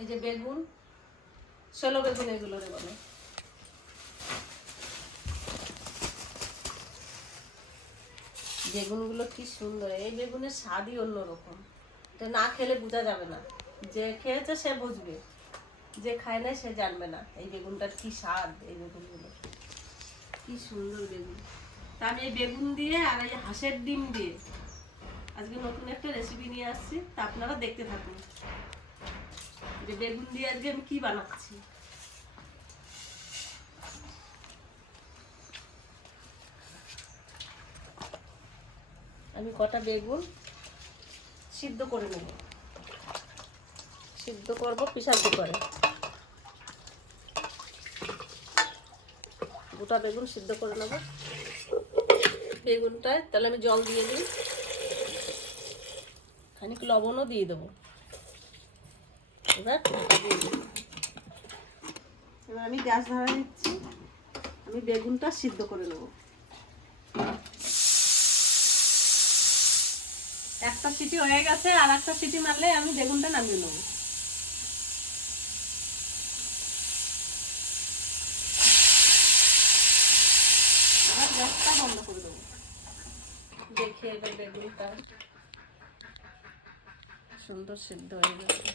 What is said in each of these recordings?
এই যে বেগুন, ষোলো বেগুন এগুলো বলে। বেগুনগুলো কি সুন্দর, এই বেগুনের স্বাদই অন্যরকম। এটা না খেলে বোঝা যাবে না, যে খেয়েছে সে বুঝবে, যে খায় না সে জানবে না এই বেগুনটার কি স্বাদ। এই বেগুনগুলো কি সুন্দর বেগুন। তা আমি এই বেগুন দিয়ে আর এই হাঁসের ডিম দিয়ে আজকে নতুন একটা রেসিপি নিয়ে আসছি, তা আপনারা দেখতে থাকুন যে বেগুন দিয়ে আজকে আমি কি বানাচ্ছি। আমি কটা বেগুন সিদ্ধ করে নেব, সিদ্ধ করব প্রেসার কুকারে। গোটা বেগুন সিদ্ধ করে নেব। বেগুনটায় তাহলে আমি জল দিয়ে দিই, খানিক লবণও দিয়ে দেবো। এবার আমি গ্যাস ধরা দিচ্ছি, আমি বেগুনটা সিদ্ধ করে নেব। একটা সিটি হয়ে গেছে, আর একটা সিটি মারলে আমি বেগুনটা নামিয়ে নেব। আবার গ্যাসটা বন্ধ করে দেবো। দেখে এবার বেগুনটা সুন্দর সিদ্ধ হয়ে গেছে।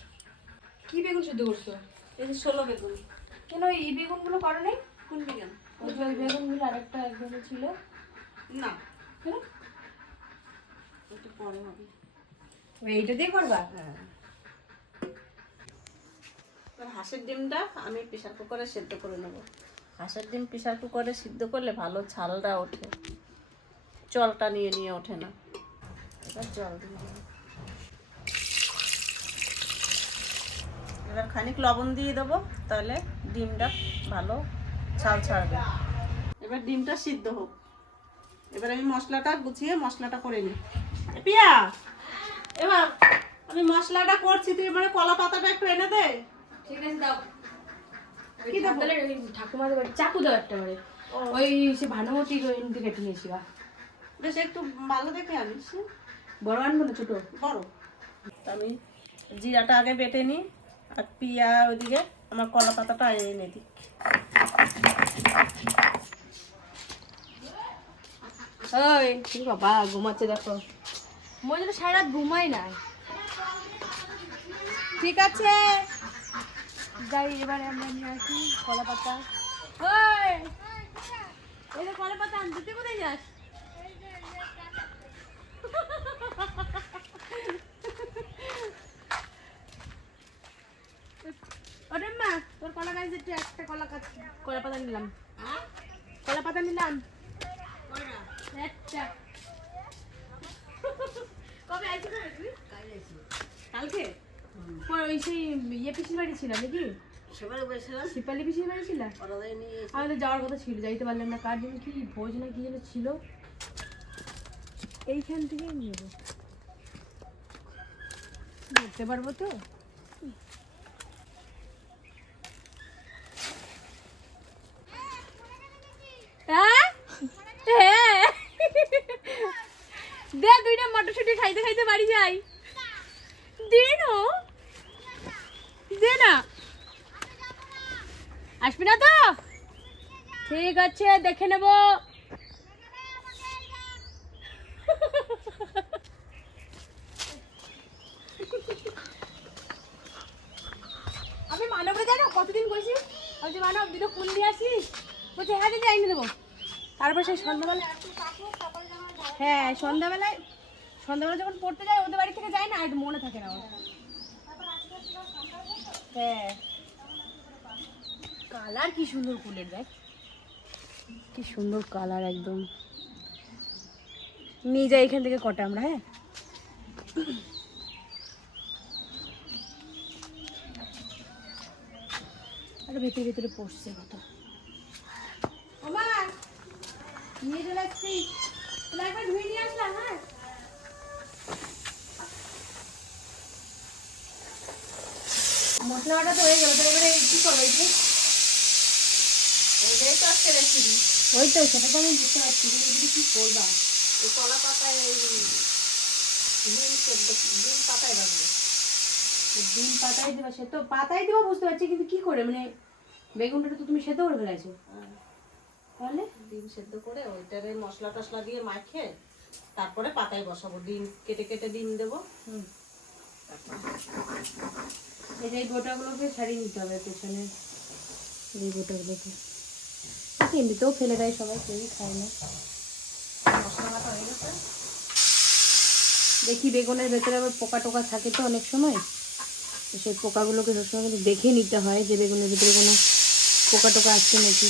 কি বেগুন সিদ্ধ করছো? এই যে ষোলো বেগুন। কেন এই বেগুনগুলো করো নাই? কোন বেগুন? ওই যে ওই বেগুনগুলো আরেকটা একদম ছিল না, কেন? একটু পরে হবে। এইটা দিয়ে করবা? হ্যাঁ, এবার হাঁসের ডিমটা আমি প্রেসার কুকারে সিদ্ধ করে নেব। হাঁসের ডিম প্রেসার কুকারে সিদ্ধ করলে ভালো ঝালটা ওঠে, জলটা নিয়ে নিয়ে ওঠে না। এবার জল দিয়ে দেবো। এবার খানিক লবণ দিয়ে দেবো, তাহলে ডিমটা ভালো ছাল ছাড়বে। এবার ডিমটা সিদ্ধ হোক। এবার আমি মশলাটা গুছিয়ে মশলাটা করে নিই। পিয়া, এবার আমি মশলাটা করছি, তুই মানে কলা পাতাটা একটু এনে দে। ঠিক আছে দাও। কি দেবো? তাহলে ওই ঠাকুমাদের বাড়ি চাকু দাও একটা মানে। ওই সে ভানুমতির ওই এমনি কেটে নিয়েছি বা। বেশ একটু ভালো দেখে আনিস। বড় আনবো না ছোট? বড়। আমি জিরাটা আগে বেটে নিই, আর পিয়া ওইদিকে আমার কলা পাতাটা এনে দিই। ওই কি বাবা ঘুমাচ্ছে দেখো, মনে হচ্ছে সারা রাত ঘুমাই না। ঠিক আছে, যাই এবারে আমরা নিয়ে আসি কলা পাতা। ওই এই যে কলা পাতা আনতে, তুই কোথায় যাস? ওরে মা, তোর কলা গাছ একটু একটা কলা পাতা নিলাম। কলা পাতা নিলাম একটা। কবে আইছি কবে তুই? কালকে ওই সেই ইয়ে পিসির বাড়ি ছিল নাকি? সেবারে বসেছিলাম, শিপালি পিসির বাড়ি ছিল। ওরাই নিয়ে আমাদের যাওয়ার কথা ছিল, যাইতে পারলাম না। কার জন্য কি ভোজ না কি যেন ছিল, এইখান থেকেই নেব। দেখতে পারবো তো? হ্যাঁ হ্যাঁ, দে দুইটা মটরশুঁটি খাইতে খাইতে বাড়ি যাই। দে না, দে না। আসবি না তো? ঠিক আছে, দেখে নেব। আমি মানবরে জানো কতদিন কইছি, আমি যে মানব দুটো ফুল দিয়ে আসিস, বলছে হ্যাঁ দিদি আইনে দেবো। তারপর সেই সন্ধ্যাবেলা, হ্যাঁ সন্ধ্যাবেলায় যখন পড়তে যায় ওদের বাড়ি থেকে যায় না, আর মনে থাকে না ওর। হ্যাঁ, কালার কি সুন্দর ফুলের, দেখ কি সুন্দর কালার একদম। নিয়ে যাই এখান থেকে কটা আমরা। হ্যাঁ, আর ভেতরে ভেতরে পড়ছে কত। আমার নিয়ে চলে আসছি, একবার ধুয়ে নিয়ে আসলাম। হ্যাঁ, মশলাটা তো হয়ে গেল, তাহলে এবারে কি করবো? ওইটাই তো আজকে রেসিপি। ওই তো সেটা তো আমি বুঝতে পারছি, কিন্তু এদিকে কি করবা? এই কলা পাতায় এই ডিম সেদ্ধ, ডিম পাতায় রাখবো। ডিম পাতায় দেবা, সে তো পাতায় দেবা বুঝতে পারছি, কিন্তু কি করে মানে বেগুনটা তো তুমি সেদ্ধ করে ফেলেছো, তাহলে ডিম সেদ্ধ করে ওইটারে মশলা টশলা দিয়ে মাখে তারপরে পাতায় বসাবো। ডিম কেটে কেটে ডিম দেবো। এই যে গোটাগুলোকে ছাড়িয়ে নিতে হবে পেছনে, এই গোটাগুলোকে এমনিতেও ফেলে দেয় সবাই, কেউই খায় না। মশলা বাটা হয়ে গেছে। দেখি বেগুনের ভেতরে আবার পোকা টোকা থাকে তো অনেক সময়, তো সেই পোকাগুলোকে সবসময় কিন্তু দেখে নিতে হয় যে বেগুনের ভেতরে কোনো পোকা টোকা আসছে নাকি।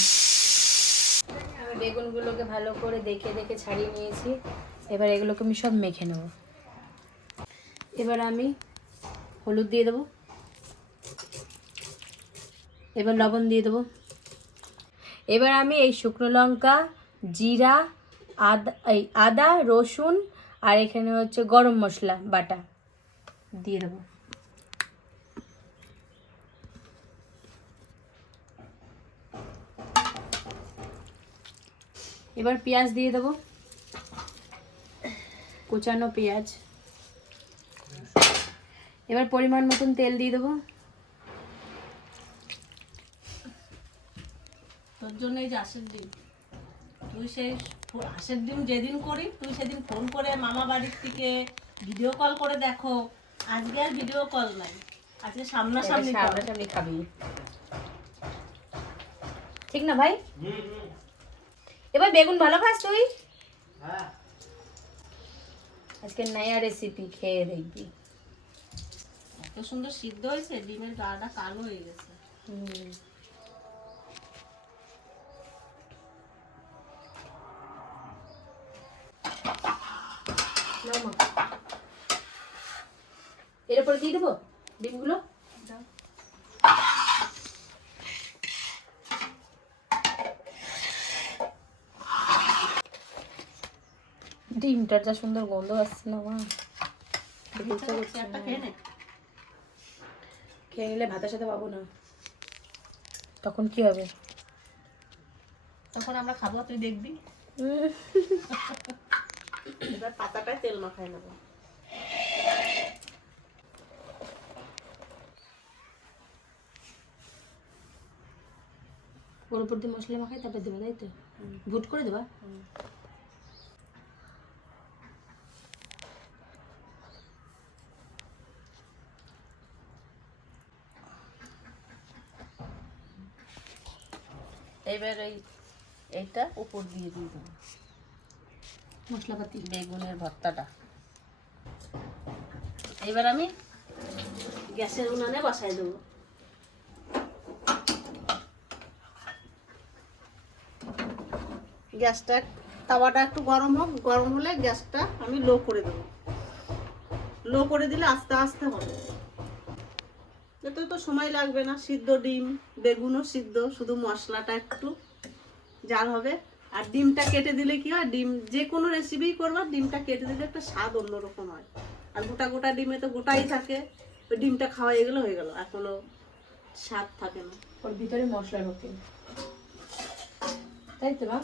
আমি বেগুনগুলোকে ভালো করে দেখে দেখে ছাড়িয়ে নিয়েছি, এবার এগুলোকে আমি সব মেখে নেব। এবার আমি হলুদ দিয়ে দেবো, এবার লবণ দিয়ে দেবো, এবার আমি এই শুকনো লঙ্কা, জিরা, আদা রসুন আর এখানে হচ্ছে গরম মশলা বাটা দিয়ে দেবো। এবার পেঁয়াজ দিয়ে দেবো, কুচানো পেঁয়াজ। এবার পরিমাণ মতন তেল দিয়ে দেবো। তোর জন্য এই যে হাঁসের ডিম, তুই সেই হাঁসের ডিম যেদিন করি তুই সেদিন ফোন করে মামা বাড়ির থেকে ভিডিও কল করে দেখো। আজকে আর ভিডিও কল নাই, আজকে সামনাসামনি কর। সামনাসামনি খাবি, ঠিক না ভাই? এবার বেগুন ভালো খাস তুই? আজকে নয়া রেসিপি খেয়ে দেখবি। এত সুন্দর সিদ্ধ হয়েছে, ডিমের গাটা কালো হয়ে গেছে। এর উপরে দিয়ে দেবো ডিমগুলো। ডিমটার যা সুন্দর গন্ধ আসছে না মা, একটা খেয়ে নে। খেয়ে নিলে ভাতের সাথে পাবো না, তখন কি হবে? তখন আমরা খাবো, তুই দেখবি। এবার পাতাটায় তেল মাখায় নেবো। ওর উপর দিয়ে মশলা মাখাই তারপর দেবা, তাই তো? ভুট করে দেবা। এবার এইটা উপর দিয়ে দিয়ে দেবো মশলাপাতি বেগুনের ভর্তাটা। এবার আমি গ্যাসের উনানে বসাই দেবো। গ্যাসটা তাওয়াটা একটু গরম হোক, গরম হলে গ্যাসটা আমি লো করে দেবো। লো করে দিলে আস্তে আস্তে হবে, এতে তো সময় লাগবে না। সিদ্ধ ডিম, বেগুনও সিদ্ধ, শুধু মশলাটা একটু জাল হবে। আর ডিমটা কেটে দিলে কি হয়, ডিম যে কোনো রেসিপি করবা ডিমটা কেটে দিলে একটা স্বাদ অন্যরকম হয়। আর গোটা গোটা ডিমে তো গোটাই থাকে, ওই ডিমটা খাওয়া এগুলো হয়ে গেল, আর কোনো স্বাদ থাকে না। ওর ভিতরে মশলা ঢোকে, তাই তো মা?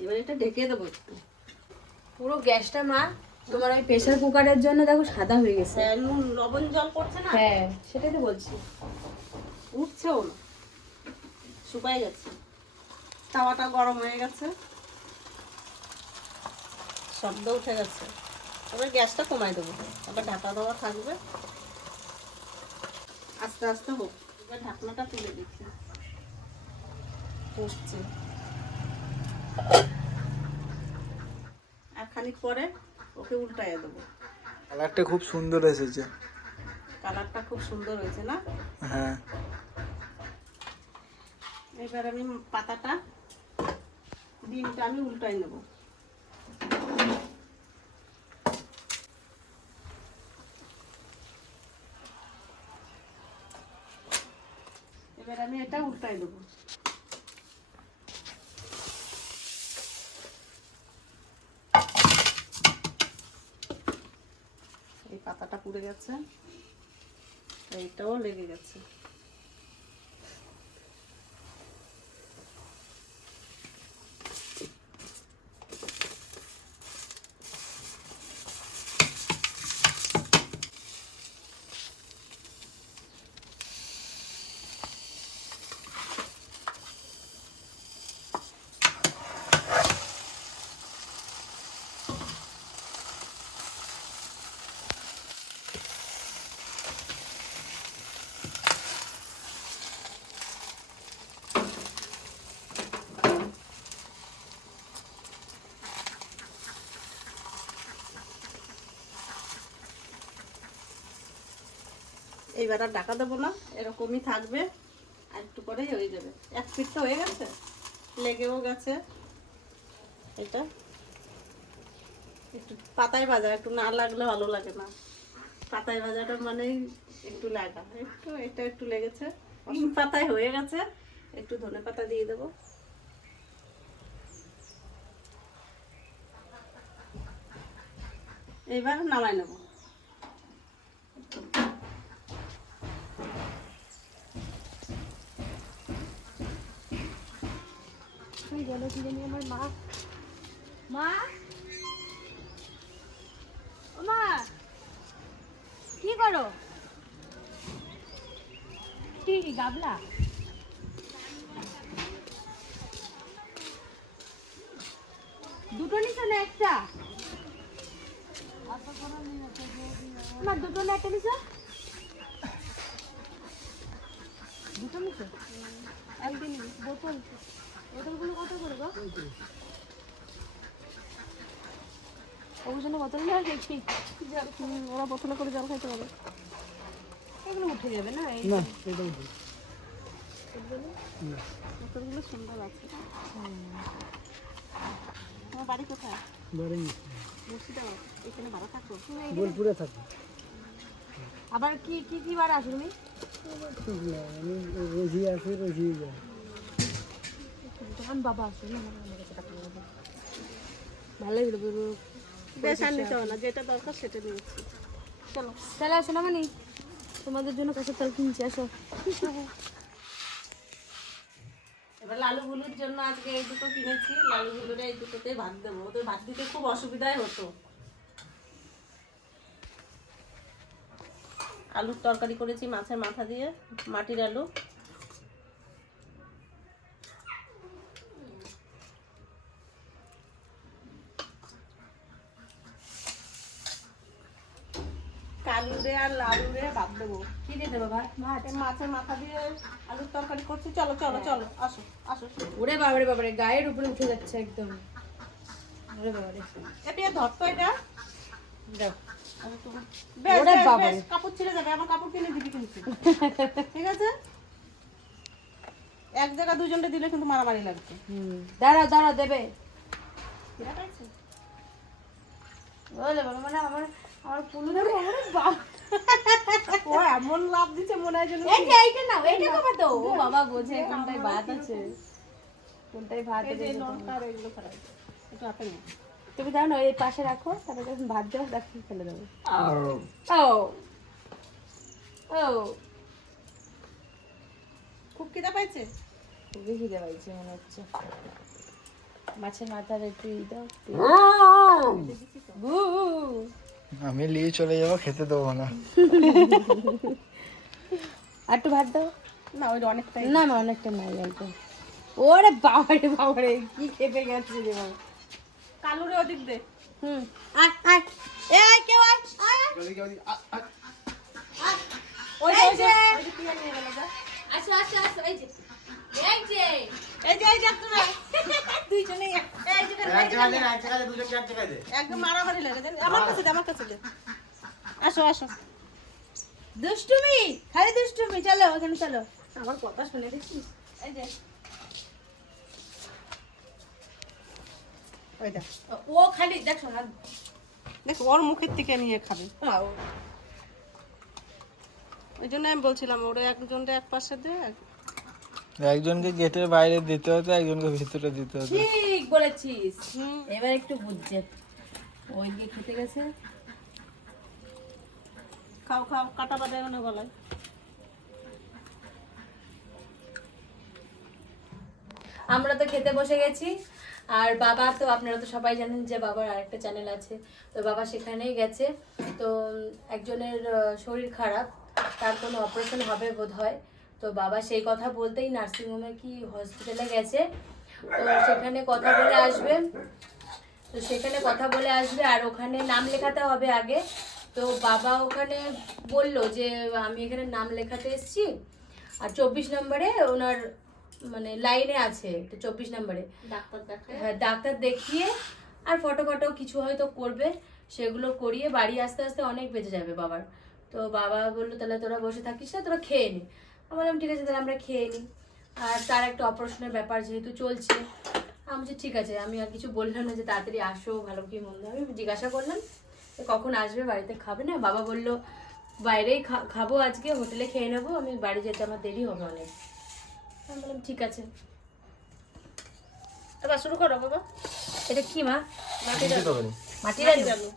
এবার এটা ঢেকে দেবো একটু। পুরো গ্যাসটা মা তোমার ওই প্রেসার কুকারের জন্য দেখো সাদা হয়ে গেছে। নুন লবণ জল পড়ছে না, হ্যাঁ সেটাই তো বলছি, উঠছেও না, শুকায় গেছে। তাওয়াটা গরম হয়ে গেছে, শব্দ উঠে গেছে। এবার গ্যাসটা কমাই দেবো, এবার ঢাকা দেওয়া থাকবে, আস্তে আস্তে হোক। এবার ঢাকনাটা তুলে দিচ্ছি, ফুটছে। আর খানিক পরে ওকে উল্টাইয়ে দেবো। কালারটা খুব সুন্দর এসেছে। কালারটা খুব সুন্দর হয়েছে না? হ্যাঁ। এবার আমি পাতাটা, ডিমটা আমি উল্টাই নেব। এবার আমি এটা উল্টাই দেবো। এই পাতাটা পুড়ে গেছে, এইটাও লেগে গেছে। এইবার আর ঢাকা দেবো না, এরকমই থাকবে, আর একটু পরেই হয়ে যাবে। 1 ফিট তো হয়ে গেছে, লেগেও গেছে। এটা একটু পাতায় ভাজা, একটু না লাগলে ভালো লাগে না। পাতায় ভাজাটা মানেই একটু লাগা, একটু এটা একটু লেগেছে। 3 পাতায় হয়ে গেছে, একটু ধনে পাতা দিয়ে দেবো। এইবার নামাই নেবো। গেল কি জানি আমার মা। মা, ও মা, কি করো? কি গাবলা? দুটো নিছো না একটা? না দুটো না একটা নিছো? দুটো নিছো? একদিন বোতল, বোতলগুলো কত করে গো? ওজনে বোতল না দেখি, ওরা বোতলে করে জল খাইতে পারে। এগুলো উঠে যাবে না? না এটা উঠবে। বোতলগুলো সুন্দর আছে। তোমার বাড়ি কোথায়? মুর্শিদাবাদ। এখানে ভাড়া থাকো? বোলপুরে থাকি। আবার কি কি কি বার আসো তুমি? আমি রোজি আছি, রোজি যাই। যখন বাবা আসো না আমার কাছে টাকা নেবে। ভালোই হলো। বেশ আর নিতে হবে না, যেটা দরকার সেটা নিয়েছি। চলো তাহলে আসো না মানে তোমাদের জন্য কাছে তেল কিনছি, আসো। এবার লালুগুলোর জন্য আজকে এই দুটো কিনেছি। লালুগুলোর এই দুটোতে ভাত দেবো, ওদের ভাত দিতে খুব অসুবিধাই হতো। আলুর তরকারি করেছি মাছের মাথা দিয়ে, মাটির আলু। কালুরে আর লালুরে ভাত দেবো। কি দিয়ে দেবো ভাত? ভাত। এই মাছের মাথা দিয়ে আলুর তরকারি করছি। চলো চলো চলো, আসো আসো। ওরে বাবারে বাবারে, গায়ের উপরে উঠে যাচ্ছে একদম। ওরে বাবারে, এটা ধরতো এটা। দাও। বেশ, ওরে বেশ, বাবারে। বেশ, কাপড় ছিঁড়ে যাবে, আমার কাপড় কিনে দিবি কিন্তু। ঠিক আছে, এক জায়গা দুজনটা দিলে কিন্তু মারামারি লাগবে। দাঁড়াও দাঁড়াও, দেবে। খিদা পাইছে? বলে বাবা, মানে আমার আমার পুলু দেবে। ওরে বাবা, ও এমন লাভ দিচ্ছে মনে হয় যেন এইটা এইটা নাও, এইটা বাবা তো। ও বাবা বোঝে কোনটায় ভাত আছে, কোনটায় ভাত এই যে আছে। লঙ্কা আর এগুলো খারাপ, একটু হাতে নিয়ে। তুমি দাও না, এই পাশে রাখো, তারপর যখন ভাত দেবো তখন ফেলে দেবো। ও ও, খুব খিদা পাইছে? খুবই খিদে পাইছে মনে হচ্ছে। মাছের মাথার একটু ই দাও। বু। আমি নিয়ে চলে যাবো, খেতে দেবো না। আর একটু ভাত দাও। না ওই অনেকটাই। না না, অনেকটা নাই একদম। ওরে বাবারে বাবারে, কি খেপে গেছে রে বাবা। কালুরে ওদিক দে। আয় আয়, এই কেউ আয় আয় আয়। ওই এই যে যে। ওই যে পিয়া নিয়ে গেল যা। আসো আসো আসো, এই যে এই যে এই যে তোরা দুইজনেই এই যে একদম মারামারি লাগে। আমার কাছে দে, আমার কাছে দে। আসো আসো। দুষ্টুমি, খালি দুষ্টুমি। চলো ওখানে চলো। আমার কথা শুনে দেখছিস? এই যে ওই দেখ, ও খালি দেখো না। দেখ ওর মুখের থেকে নিয়ে খাবে। ওই জন্য আমি বলছিলাম ওরা একজনটা এক পাশে দে। একজনকে গেটের বাইরে দিতে হতো, একজনকে ভিতরে দিতে হতো। ঠিক বলেছিস। এবার একটু বুঝছে। ওই দিকে খেতে গেছে। খাও খাও, কাটা বাদে না গলায়। আমরা তো খেতে বসে গেছি। আর বাবা তো আপনারা তো সবাই জানেন যে বাবার আরেকটা চ্যানেল আছে, তো বাবা সেখানেই গেছে। তো একজনের শরীর খারাপ, তার কোনো অপারেশন হবে বোধহয়। তো বাবা সেই কথা বলতেই নার্সিংহোমে কি হসপিটালে গেছে। তো সেখানে কথা বলে আসবে। তো সেখানে কথা বলে আসবে আর ওখানে নাম লেখাতে হবে আগে। তো বাবা ওখানে বলল যে আমি এখানে নাম লেখাতে এসেছি, আর 24 নম্বরে ওনার মানে লাইনে আছে, তো 24 নম্বরে ডাক্তার দেখে। হ্যাঁ, ডাক্তার দেখিয়ে আর ফটো ফটো কিছু হয়তো করবে, সেগুলো করিয়ে বাড়ি আসতে আসতে অনেক বেঁচে যাবে বাবার। তো বাবা বললো তাহলে তোরা বসে থাকিস না, তোরা খেয়ে নি। আমি বললাম ঠিক আছে তাহলে আমরা খেয়ে নিই, আর তার একটা অপারেশনের ব্যাপার যেহেতু চলছে। আমি বলছি ঠিক আছে, আমি আর কিছু বললাম না যে তাড়াতাড়ি আসো ভালো কি মন্দ। আমি জিজ্ঞাসা করলাম যে কখন আসবে, বাড়িতে খাবে না? বাবা বললো বাইরেই খাবো আজকে, হোটেলে খেয়ে নেবো, আমি বাড়ি যেতে আমার দেরি হবে অনেক। আমি বললাম ঠিক আছে। এবার শুরু করো বাবা। এটা কি মা? মাটির আলু। মাটির মাটির আলু? আলু,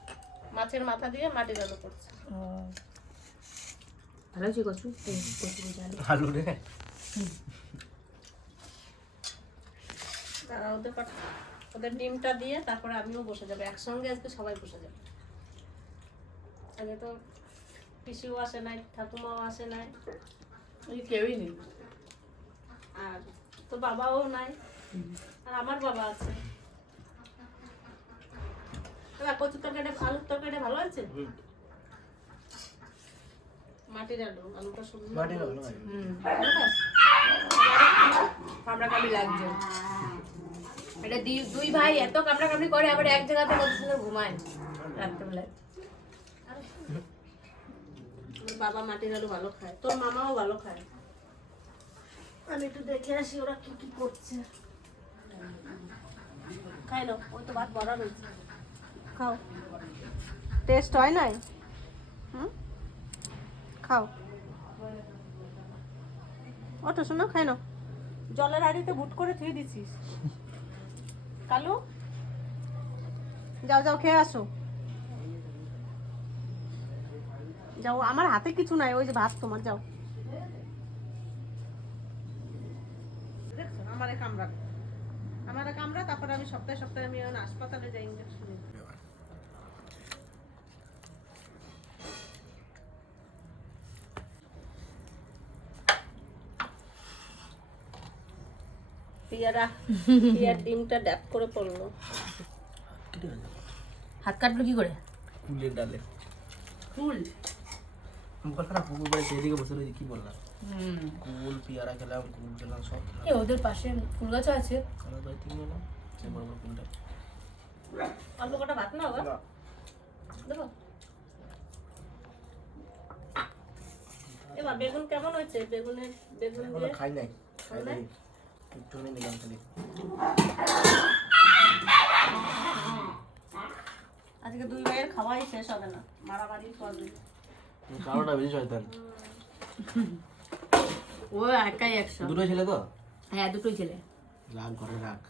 মাছের মাথা দিয়ে মাটির আলু করছে। ভালো হয়েছে কচু, এই কচু কচু আলু। আলু রে তারা ওদের ডিমটা দিয়ে তারপরে আমিও বসে যাবো একসঙ্গে, আজকে সবাই বসে যাবে। আগে তো পিসিও আসে নাই, ঠাকুমাও আসে নাই, কেউই নেই। আর তো বাবাও নাই, আর আমার বাবা আছে। এবার কচুর তরকারিটা, আলুর তরকারিটা ভালো আছে। মাটির আলু, আলুটা সুন্দর মাটির আলু হয়েছে। কামড়া কামড়ি লাগছে। এটা দুই ভাই এত কামড়া কামড়ি করে, আবার এক জায়গাতে কত সুন্দর ঘুমায় রাত্রেবেলায়। আমার বাবা মাটির আলু ভালো খায়, তোর মামাও ভালো খায়। আমি একটু দেখে আসি ওরা কি কি করছে। খাই না, ওই তো ভাত ভরা রয়েছে, খাও। টেস্ট হয় নাই? খাও। ওটা শোনো, খাই না। জলের হাঁড়িতে ভুট করে থুয়ে দিছিস। কালু যাও যাও খেয়ে আসো। যাও, আমার হাতে কিছু নাই, ওই যে ভাত তোমার, যাও। দেখছো আমারে কামড়া, তারপরে আমি সপ্তাহে সপ্তাহে আমি এখন হাসপাতালে যাই ইঞ্জেকশন নিতে। পিয়ার ডিমটা ড্যাপ করে পড়লো। হাত কাটলো কি করে? কুলের ডালে ফুল বললাম না, পুকুর বাড়ি সেদিকে বসে রয়েছি, কি বললাম? কুল পেয়ারা খেলাম, কুল খেলাম, সব খেলাম। এ ওদের পাশে ফুল গাছ আছে। আমার বাড়ি থেকে নিলাম সেই বড় বড় কুলটা। অল্প কটা ভাত না বাবা, দেখো। এবার বেগুন কেমন হয়েছে? বেগুন এখনো দিয়ে খাই নাই, খাই খাও নাই? নাই, একটুখানি নিলাম খালি। আজকে দুই ভাইয়ের খাওয়াই শেষ হবে না, মারামারি করবে। কারোটা বেশি শয়তান। ও একাই 100। দুটো ছেলে তো, হ্যাঁ দুটোই ছেলে। রাগ ঘরে রাগ।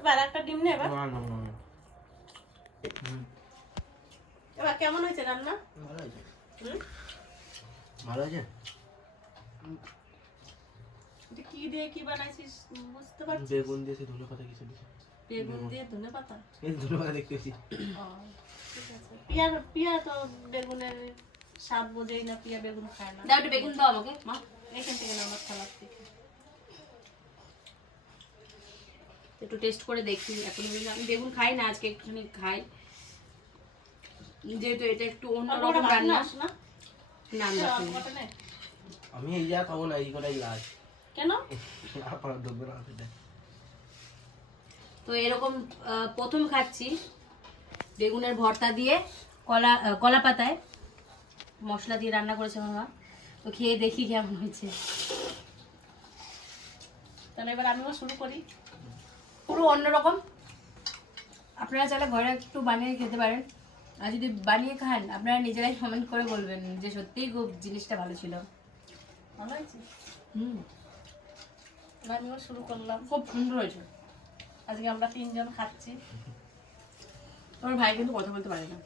এবার একটা ডিম নে এবার। না না না, এবার কেমন হয়েছে রান্না? ভালো হয়েছে, হুম? ভালো হয়েছে। এটা কি দিয়ে কি বানাইছিস বুঝতে পারছিস? বেগুন দিয়েছে, ধনে পাতা কিছু দিয়েছে। বেগুন দিয়ে ধনে পাতা। এই ধনে পাতা দেখতেছি। ও, ঠিক আছে। পিয়া তো বেগুনের স্বাদ বোঝেই না, পিয়া বেগুন খায় না। দাও একটু বেগুন দাও আমাকে মা। এখান থেকে না, আমার খালার থেকে। একটু টেস্ট করে দেখি। এখন আমি বেগুন খাই না, আজকে একটুখানি খাই, যেহেতু এটা একটু অন্যরকম রান্না। না না আমি রাখি না। অল্পটা নে। আমি এই যা খাবো না, এই কটাই লাস্ট। কেন? আমার দেবো না সেটা। তো এরকম প্রথম খাচ্ছি বেগুনের ভর্তা দিয়ে, কলা পাতায় মশলা দিয়ে রান্না করেছে মামা। তো খেয়ে দেখি কেমন হয়েছে। তাহলে এবার আমিও শুরু করি। পুরো অন্যরকম। আপনারা চাইলে ঘরে একটু বানিয়ে খেতে পারেন, আর যদি বানিয়ে খান আপনারা নিজেরাই কমেন্ট করে বলবেন যে সত্যিই খুব জিনিসটা ভালো ছিল। ভালো হয়েছে। হুম, এবার আমিও শুরু করলাম। খুব সুন্দর হয়েছে। আজকে আমরা 3 জন খাচ্ছি। তোমার ভাই কিন্তু কথা বলতে পারে না,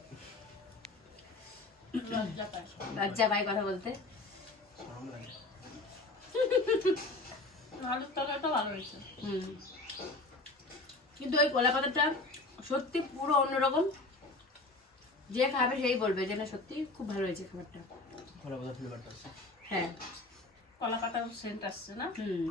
লজ্জা পায়। লজ্জা ভাই কথা বলতে। শরম লাগে। আলুর তরকারিটা ভালো হয়েছে। হুম, কিন্তু ওই কলা পাতাটা সত্যি পুরো অন্যরকম। যে খাবে সেই বলবে যে না সত্যি খুব ভালো হয়েছে খাবারটা। কলা পাতা ফ্লেভারটা আছে। হ্যাঁ। কলা পাতার সেন্ট আসছে না? হুম,